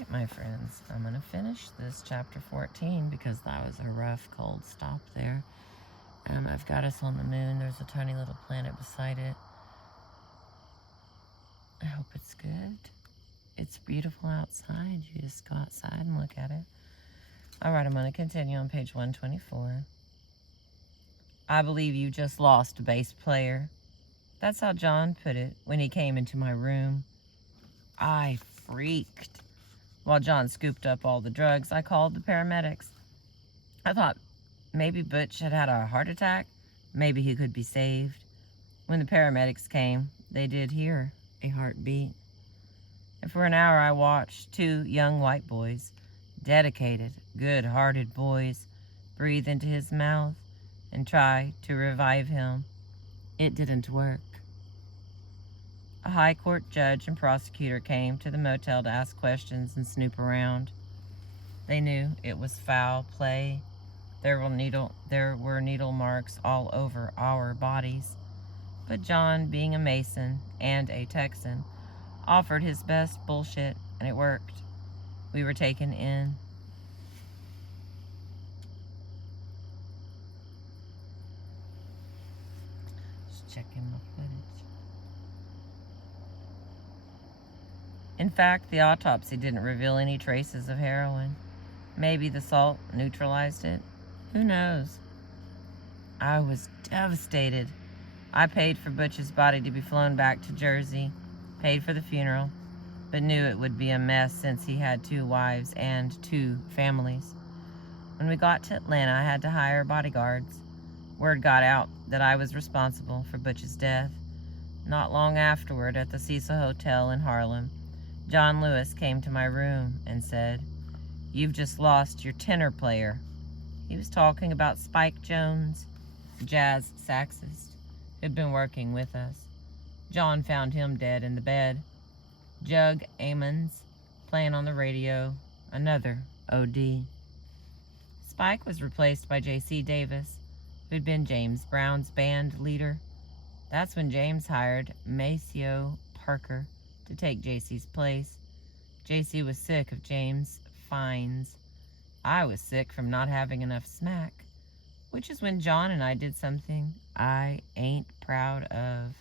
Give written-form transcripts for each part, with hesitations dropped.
right, my friends, I'm going to finish this chapter 14 because that was a rough, cold stop there. I've got us on the moon. There's a tiny little planet beside it. I hope it's good. It's beautiful outside. You just go outside and look at it. All right, I'm going to continue on page 124. I believe you just lost a bass player. That's how John put it when he came into my room. I freaked. While John scooped up all the drugs, I called the paramedics. I thought maybe Butch had had a heart attack. Maybe he could be saved. When the paramedics came, they did hear a heartbeat. And for an hour I watched two young white boys, dedicated, good-hearted boys, breathe into his mouth and try to revive him. It didn't work. A high court judge and prosecutor came to the motel to ask questions and snoop around. They knew it was foul play. There were needle marks all over our bodies. But John, being a Mason and a Texan, offered his best bullshit, and it worked. We were taken in. Just checking my footage. In fact, the autopsy didn't reveal any traces of heroin. Maybe the salt neutralized it. Who knows? I was devastated. I paid for Butch's body to be flown back to Jersey, paid for the funeral, but knew it would be a mess since he had 2 wives and 2 families. When we got to Atlanta, I had to hire bodyguards. Word got out that I was responsible for Butch's death. Not long afterward, at the Cecil Hotel in Harlem, John Lewis came to my room and said, "You've just lost your tenor player." He was talking about Spike Jones, jazz saxist, who'd been working with us. John found him dead in the bed. Jug Ammons playing on the radio, another OD. Spike was replaced by J.C. Davis, who'd been James Brown's band leader. That's when James hired Maceo Parker to take J.C.'s place. J.C. was sick of James' fines. I was sick from not having enough smack, which is when John and I did something I ain't proud of.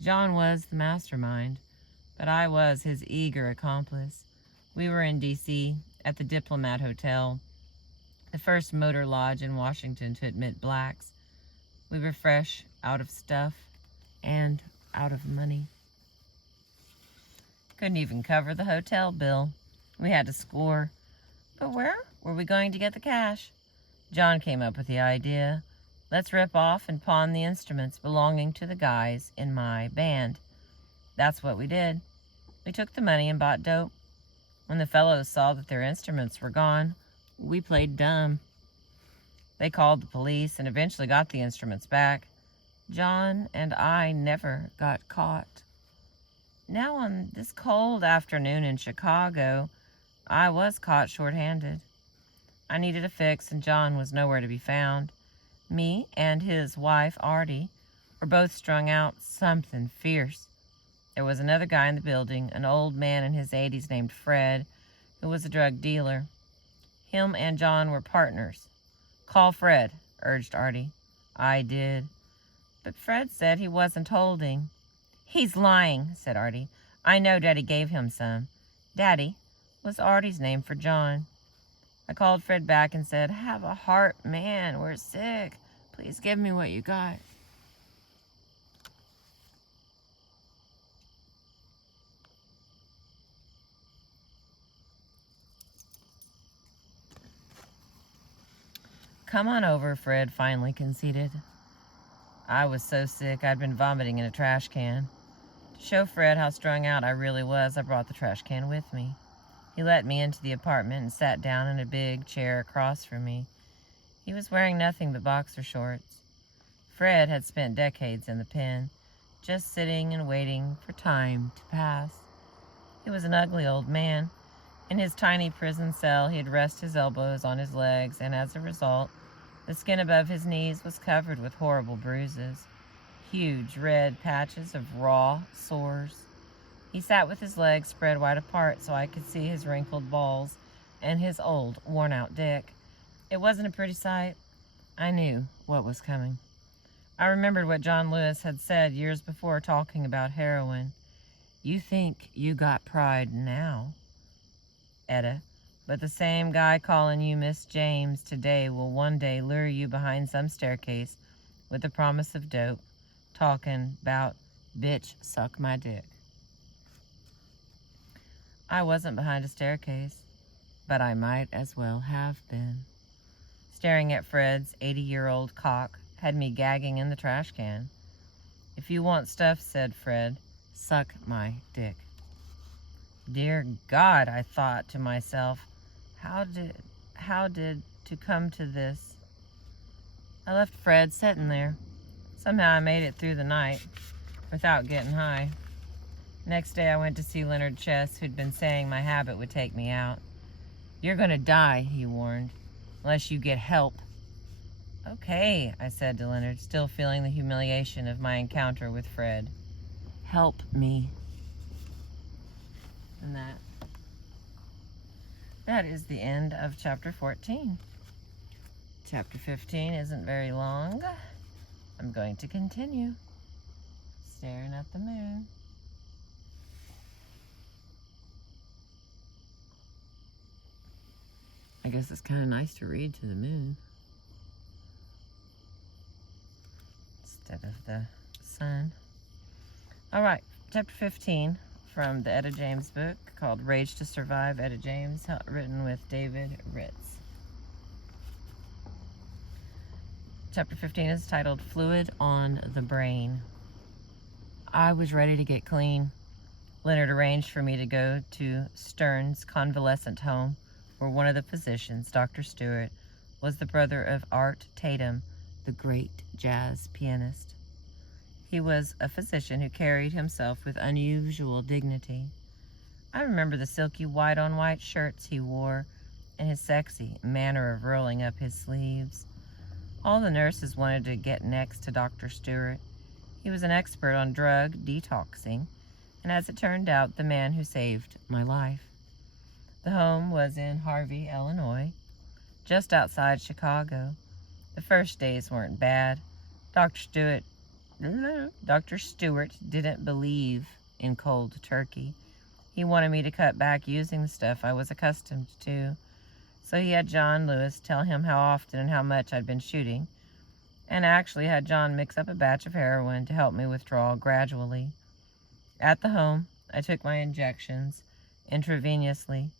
John was the mastermind, but I was his eager accomplice. We were in D.C. at the Diplomat Hotel, the first motor lodge in Washington to admit blacks. We were fresh out of stuff and out of money. Couldn't even cover the hotel bill. We had to score. But where were we going to get the cash? John came up with the idea. Let's rip off and pawn the instruments belonging to the guys in my band. That's what we did. We took the money and bought dope. When the fellows saw that their instruments were gone, we played dumb. They called the police and eventually got the instruments back. John and I never got caught. Now on this cold afternoon in Chicago, I was caught short-handed. I needed a fix and John was nowhere to be found. Me and his wife, Artie, were both strung out something fierce. There was another guy in the building, an old man in his 80s named Fred, who was a drug dealer. Him and John were partners. "Call Fred," urged Artie. I did. But Fred said he wasn't holding. "He's lying," said Artie. "I know Daddy gave him some." Daddy was Artie's name for John. I called Fred back and said, "Have a heart, man. We're sick. Please give me what you got." "Come on over," Fred finally conceded. I was so sick I'd been vomiting in a trash can. To show Fred how strung out I really was, I brought the trash can with me. He let me into the apartment and sat down in a big chair across from me. He was wearing nothing but boxer shorts. Fred had spent decades in the pen, just sitting and waiting for time to pass. He was an ugly old man. In his tiny prison cell, he'd rest his elbows on his legs, and as a result, the skin above his knees was covered with horrible bruises, huge red patches of raw sores. He sat with his legs spread wide apart so I could see his wrinkled balls and his old, worn-out dick. It wasn't a pretty sight. I knew what was coming. I remembered what John Lewis had said years before talking about heroin. You think you got pride now, Etta, but the same guy calling you Miss James today will one day lure you behind some staircase with the promise of dope, talking about, bitch, suck my dick. I wasn't behind a staircase, but I might as well have been. Staring at Fred's 80-year-old cock had me gagging in the trash can. If you want stuff, said Fred, suck my dick. Dear God, I thought to myself, how did to come to this? I left Fred sitting there. Somehow I made it through the night without getting high. Next day I went to see Leonard Chess, who'd been saying my habit would take me out. You're gonna die, he warned, unless you get help. Okay, I said to Leonard, still feeling the humiliation of my encounter with Fred. Help me. And that is the end of chapter 14. Chapter 15 isn't very long. I'm going to continue. Staring at the moon. I guess it's kind of nice to read to the moon instead of the sun. All right, chapter 15 from the Etta James book called Rage to Survive, Etta James, written with David Ritz. Chapter 15 is titled Fluid on the Brain. I was ready to get clean. Leonard arranged for me to go to Stern's convalescent home, where one of the physicians, Dr. Stewart, was the brother of Art Tatum, the great jazz pianist. He was a physician who carried himself with unusual dignity. I remember the silky white-on-white shirts he wore and his sexy manner of rolling up his sleeves. All the nurses wanted to get next to Dr. Stewart. He was an expert on drug detoxing, and as it turned out, the man who saved my life. The home was in Harvey, Illinois, just outside Chicago. The first days weren't bad. Dr. Stewart didn't believe in cold turkey. He wanted me to cut back using the stuff I was accustomed to. So he had John Lewis tell him how often and how much I'd been shooting, and actually had John mix up a batch of heroin to help me withdraw gradually. At the home, I took my injections intravenously,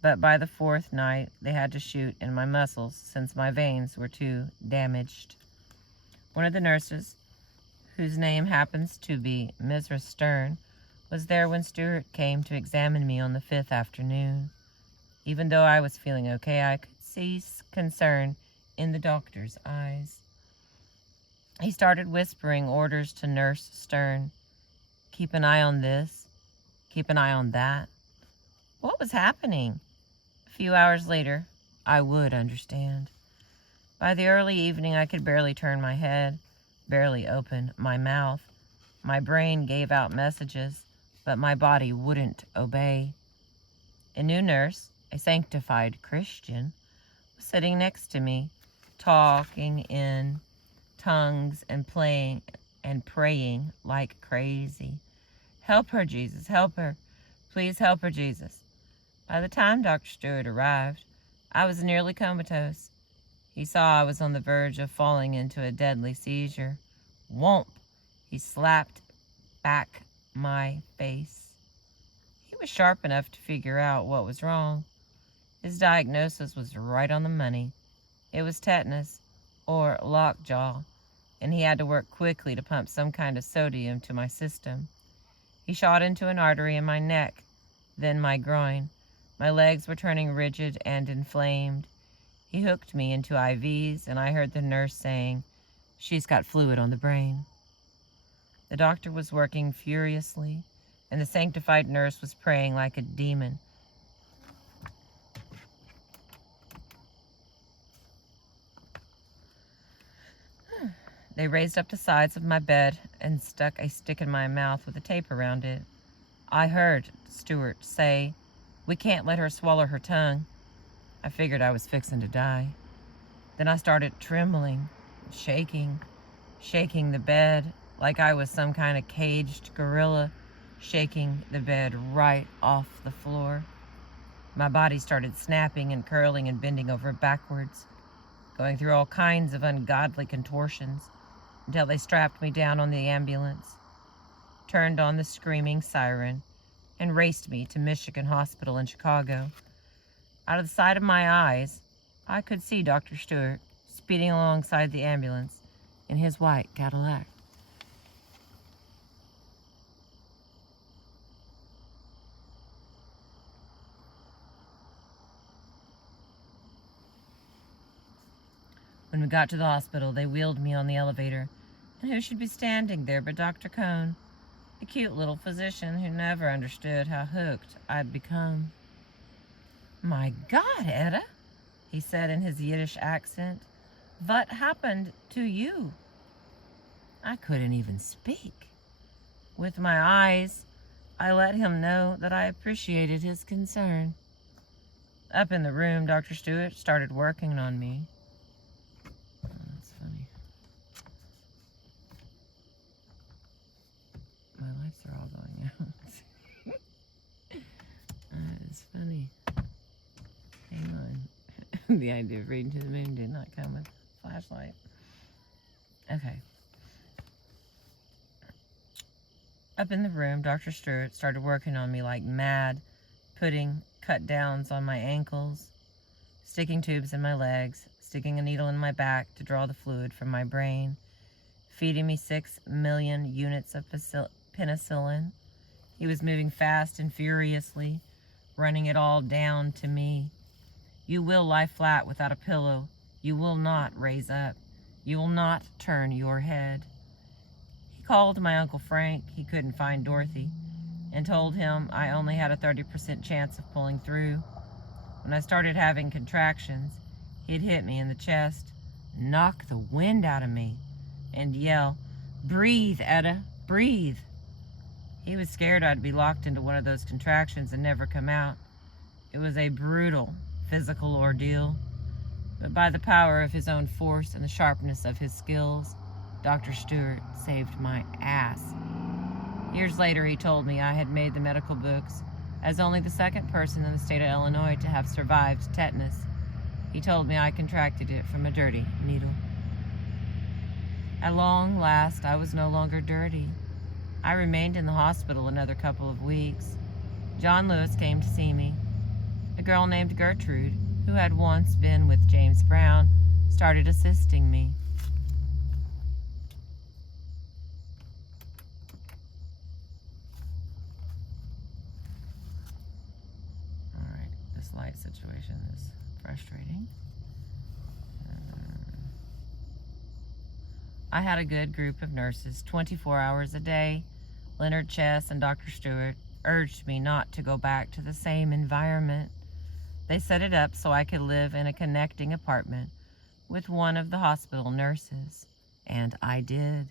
but by the fourth night, they had to shoot in my muscles since my veins were too damaged. One of the nurses, whose name happens to be Mrs. Stern, was there when Stewart came to examine me on the 5th afternoon. Even though I was feeling okay, I could see concern in the doctor's eyes. He started whispering orders to Nurse Stern. Keep an eye on this. Keep an eye on that. What was happening? A few hours later, I would understand. By the early evening, I could barely turn my head, barely open my mouth. My brain gave out messages, but my body wouldn't obey. A new nurse, a sanctified Christian, was sitting next to me, talking in tongues and praying like crazy. Help her, Jesus, help her. Please help her, Jesus. By the time Dr. Stewart arrived, I was nearly comatose. He saw I was on the verge of falling into a deadly seizure. Whomp! He slapped back my face. He was sharp enough to figure out what was wrong. His diagnosis was right on the money. It was tetanus, or lockjaw, and he had to work quickly to pump some kind of sodium to my system. He shot into an artery in my neck, then my groin. My legs were turning rigid and inflamed. He hooked me into IVs, and I heard the nurse saying, "She's got fluid on the brain." The doctor was working furiously, and the sanctified nurse was praying like a demon. They raised up the sides of my bed and stuck a stick in my mouth with a tape around it. I heard Stewart say, "We can't let her swallow her tongue." I figured I was fixing to die. Then I started trembling, shaking, shaking the bed like I was some kind of caged gorilla, shaking the bed right off the floor. My body started snapping and curling and bending over backwards, going through all kinds of ungodly contortions until they strapped me down on the ambulance, turned on the screaming siren, and raced me to Michigan Hospital in Chicago. Out of the side of my eyes, I could see Dr. Stewart speeding alongside the ambulance in his white Cadillac. When we got to the hospital, they wheeled me on the elevator, and who should be standing there but Dr. Cohn, a cute little physician who never understood how hooked I'd become. "My God, Etta," he said in his Yiddish accent, "what happened to you?" I couldn't even speak. With my eyes, I let him know that I appreciated his concern. Up in the room, Dr. Stewart started working on me. Oh, that's funny. My lights are all going out. That is funny. Hang on. The idea of reading to the moon did not come with a flashlight. Okay. Up in the room, Dr. Stewart started working on me like mad, putting cut downs on my ankles, sticking tubes in my legs, sticking a needle in my back to draw the fluid from my brain, feeding me 6 million units of penicillin. He was moving fast and furiously, running it all down to me. "You will lie flat without a pillow. You will not raise up. You will not turn your head." He called my Uncle Frank, he couldn't find Dorothy, and told him I only had a 30% chance of pulling through. When I started having contractions, he'd hit me in the chest, knock the wind out of me, and yell, "Breathe, Etta, breathe." He was scared I'd be locked into one of those contractions and never come out. It was a brutal physical ordeal, but by the power of his own force and the sharpness of his skills, Dr. Stewart saved my ass. Years later, he told me I had made the medical books as only the second person in the state of Illinois to have survived tetanus. He told me I contracted it from a dirty needle. At long last, I was no longer dirty. I remained in the hospital another couple of weeks. John Lewis came to see me. A girl named Gertrude, who had once been with James Brown, started assisting me. All right, this light situation is frustrating. I had a good group of nurses, 24 hours a day. Leonard Chess and Dr. Stewart urged me not to go back to the same environment. They set it up so I could live in a connecting apartment with one of the hospital nurses, and I did.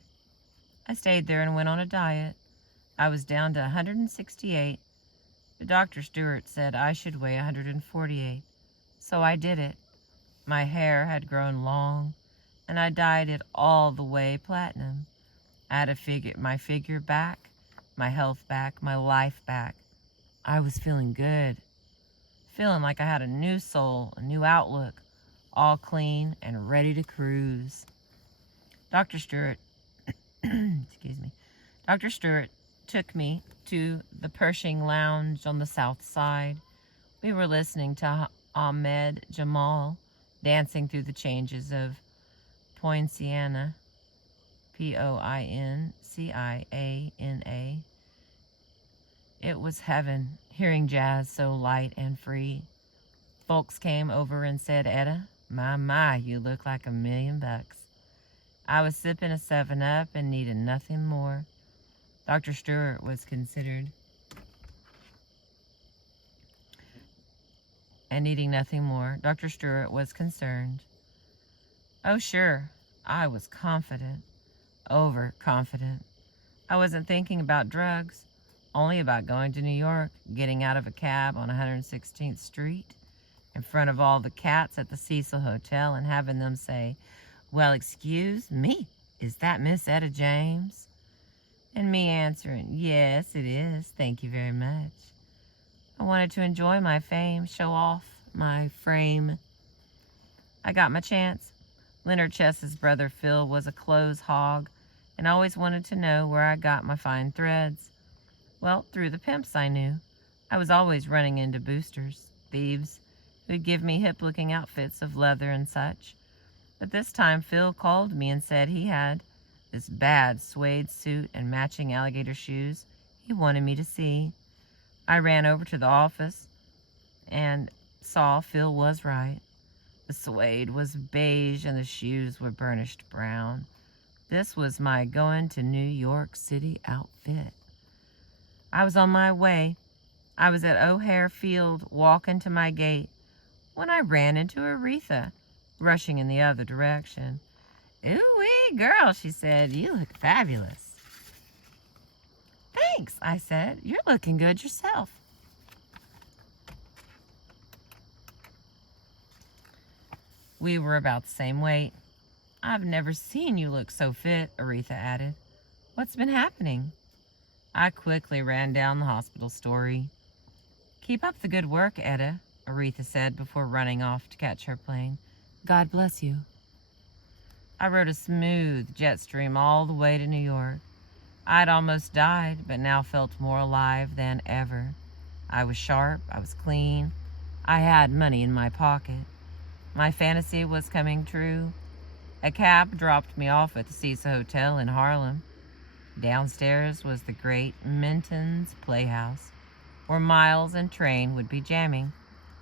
I stayed there and went on a diet. I was down to 168, but Dr. Stewart said I should weigh 148, so I did it. My hair had grown long, and I dyed it all the way platinum. I had my figure back, my health back, my life back. I was feeling good, feeling like I had a new soul, a new outlook, all clean and ready to cruise. Dr. Stewart, excuse me, Dr. Stewart took me to the Pershing Lounge on the south side. We were listening to Ahmed Jamal dancing through the changes of Poinciana, Poinciana. It was heaven, hearing jazz so light and free. Folks came over and said, "Etta, my, you look like $1 million." I was sipping a 7-Up and needed nothing more. Dr. Stewart was considered, and needing nothing more, Dr. Stewart was concerned. Oh, sure, I was confident, overconfident. I wasn't thinking about drugs. only about going to New York, getting out of a cab on 116th Street in front of all the cats at the Cecil Hotel and having them say, "Well, excuse me, is that Miss Etta James?" And me answering, "Yes, it is. Thank you very much." I wanted to enjoy my fame, show off my frame. I got my chance. Leonard Chess's brother Phil was a clothes hog and always wanted to know where I got my fine threads. Well, through the pimps I knew. I was always running into boosters, thieves, who'd give me hip-looking outfits of leather and such. But this time Phil called me and said he had this bad suede suit and matching alligator shoes he wanted me to see. I ran over to the office and saw Phil was right. The suede was beige and the shoes were burnished brown. This was my going to New York City outfit. I was on my way. I was at O'Hare Field walking to my gate when I ran into Aretha, rushing in the other direction. "Ooh-wee, girl," she said, "you look fabulous." "Thanks," I said. "You're looking good yourself." We were about the same weight. "I've never seen you look so fit," Aretha added. "What's been happening?" I quickly ran down the hospital story. "Keep up the good work, Etta," Aretha said before running off to catch her plane. "God bless you." I rode a smooth jet stream all the way to New York. I'd almost died, but now felt more alive than ever. I was sharp, I was clean, I had money in my pocket. My fantasy was coming true. A cab dropped me off at the Cecil Hotel in Harlem. Downstairs was the great Minton's Playhouse, where Miles and Train would be jamming.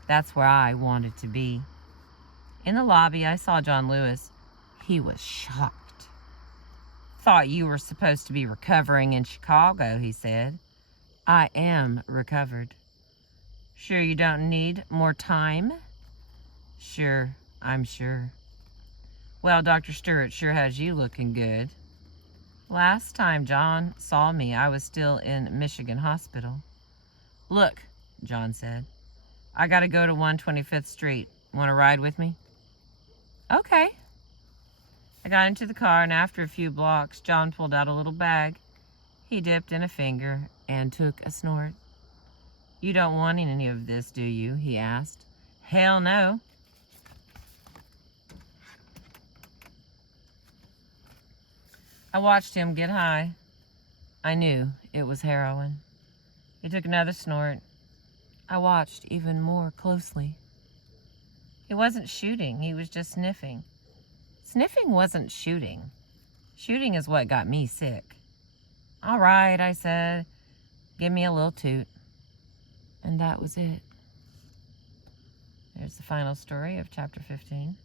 That's where I wanted to be. In the lobby, I saw John Lewis. He was shocked. "Thought you were supposed to be recovering in Chicago," he said. "I am recovered." "Sure you don't need more time?" "Sure, I'm sure." "Well, Dr. Stewart sure has you looking good." Last time John saw me, I was still in Michigan Hospital. "Look," John said, "I gotta go to 125th Street. Want to ride with me?" "Okay." I got into the car, and after a few blocks, John pulled out a little bag. He dipped in a finger and took a snort. "You don't want any of this, do you?" he asked. "Hell no." I watched him get high. I knew it was heroin. He took another snort. I watched even more closely. He wasn't shooting, he was just sniffing. Sniffing wasn't shooting. Shooting is what got me sick. "All right," I said. "Give me a little toot." And that was it. There's the final story of chapter 15.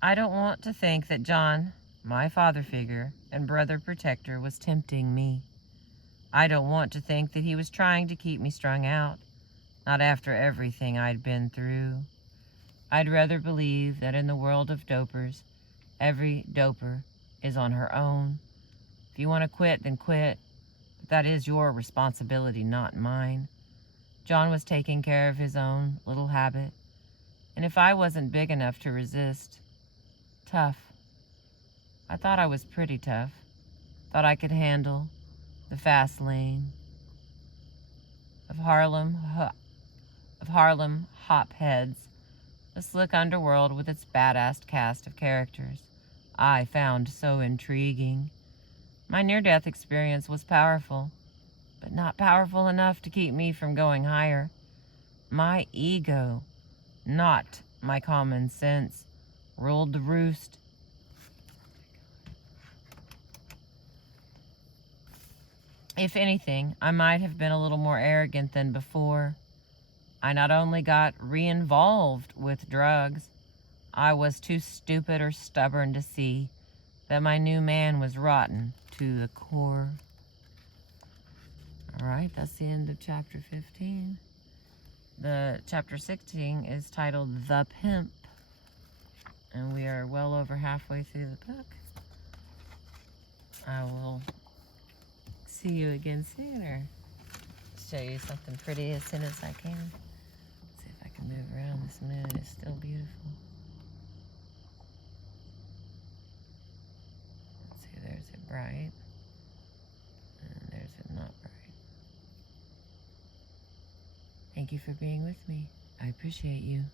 I don't want to think that John, my father figure and brother protector, was tempting me. I don't want to think that he was trying to keep me strung out, not after everything I'd been through. I'd rather believe that in the world of dopers, every doper is on her own. If you want to quit, then quit. But that is your responsibility, not mine. John was taking care of his own little habit, and if I wasn't big enough to resist, tough. I thought I was pretty tough. Thought I could handle the fast lane of Harlem hopheads, the slick underworld with its badass cast of characters I found so intriguing. My near-death experience was powerful, but not powerful enough to keep me from going higher. My ego, not my common sense, ruled the roost. If anything, I might have been a little more arrogant than before. I not only got re-involved with drugs, I was too stupid or stubborn to see that my new man was rotten to the core. All right, that's the end of chapter 15. The chapter 16 is titled The Pimp, and we are well over halfway through the book. I will See you again sooner. Show you something pretty as soon as I can. See if I can move around. This moon is still beautiful. Let's see, there's it bright. And there's it not bright. Thank you for being with me. I appreciate you.